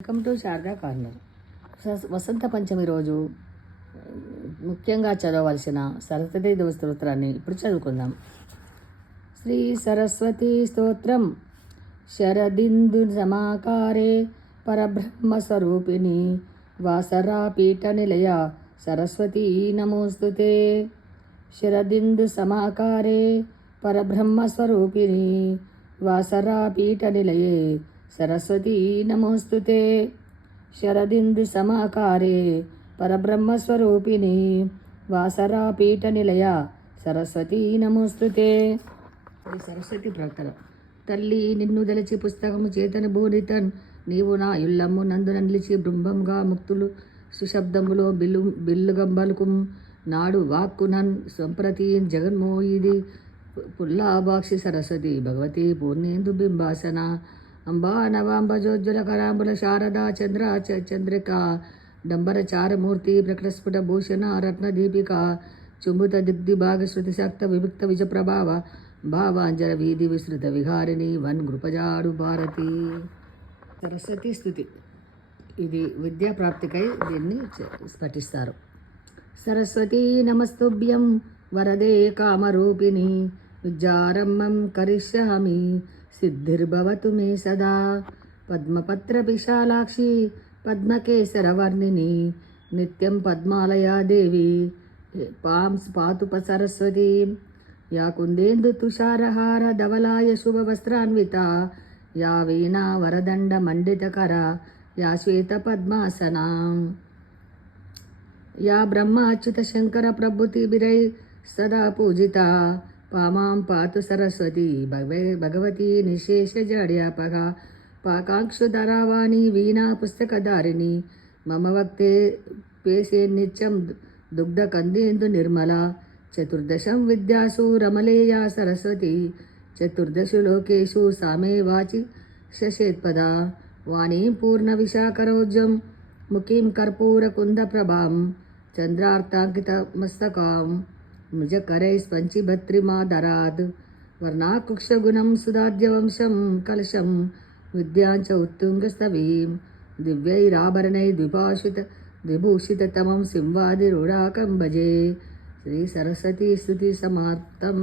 Welcome to Sharada corner. Vasantha Panchami రోజు ముఖ్యంగా చదవలసిన సరస్వతి దేవ స్తోత్రాన్ని ఇప్పుడు చదువుకుందాం. శ్రీ సరస్వతి స్తోత్రం శరదిందు సమాకారే పరబ్రహ్మ స్వరూపిణి వాసరా పీఠ నిలయ సరస్వతీ నమోస్తుతే శరదిందు సమాకారే పరబ్రహ్మ స్వరూపిణి వాసరా పీఠ నిలయే సరస్వతీ నమోస్తుతే. శరదిందు సమాకారే పరబ్రహ్మస్వరూపిణి వాసరా పీఠ నిలయ సరస్వతీ నమోస్తుతే. ఇది సరస్వతి ప్రకటన తల్లి నిన్ను దలచి పుస్తకము చేతను బోధితన్. నీవు నా ఇల్లమ్ము నందున నిలిచి బృంభంగా ముక్తులు సుశబ్దములో బిల్లు బిల్లుగంబలుకు. నాడు వాక్కునన్ సంప్రతి జగన్మోయిది పుల్లాభాక్షి సరస్వతి భగవతి పూర్ణేందు బింబాసన. అంబా నవాంబజోజ్వల కరాంబుల శారదా చంద్ర చ- చంద్రిక డంబర చారమూర్తి ప్రకటస్ఫుట భూషణ రత్నదీపిక చుంబుత దిగ్ధి భాగశ్రుతి శక్త విముక్త విజ ప్రభావ భావాంజల వీధి విస్తృత విహారిణి వన్ గృపజాడు భారతి. సరస్వతి స్థుతి. ఇది విద్యా ప్రాప్తికై దీన్ని స్ఫటిస్తారు పఠిస్తారు సరస్వతీ నమస్తుభ్యం వరదే కామరూపిణి విద్యారంభం కరిష్యామి సిద్ధిర్భవతు మే సదా. పద్మపత్ర విశాలాక్షి పద్మకేసరవర్ణిని నిత్యం పద్మాలయాదేవి పాంస్ పాతుప సరస్వతి. యా కుందేందు తుషారహార ధవలాయ శుభవస్త్రాన్విత యా వీణా వరదండ మండితకర యా శ్వేత పద్మాసనా. యా బ్రహ్మ అచ్యుత శంకర ప్రభుతి బిరై సదా పూజిత పామాం పాతు సరస్వతి భగవే భగవతి నిశేష జాడ్యాపక పాకాంక్షుధరావాణి వీణా పుస్తకధారిణి మమ వక్తే పేసే నిత్యం దుగ్ధ కందేందు నిర్మల చతుర్దశం విద్యాసు రమలేయా సరస్వతి చతుర్దశు లోకేషు సామే వాచి శశేత్పద వాణీం పూర్ణ విశాకరోజ్యం ముఖీం కర్పూరకుంద ప్రభాం చంద్రార్తాంకిత మస్తకాం నిజకరై స్పంచిభత్రిమాదరాద్ వర్ణాకుక్షగుణం సుధాద్యవంశం కలశం విద్యాంచ ఉత్తుంగస్తవీం దివ్యైరాభరణై ద్విభాషిత ద్విభూషితతమం సింహాదిరుడాకం భజే శ్రీ సరస్వతీ స్థుతి సమాప్తం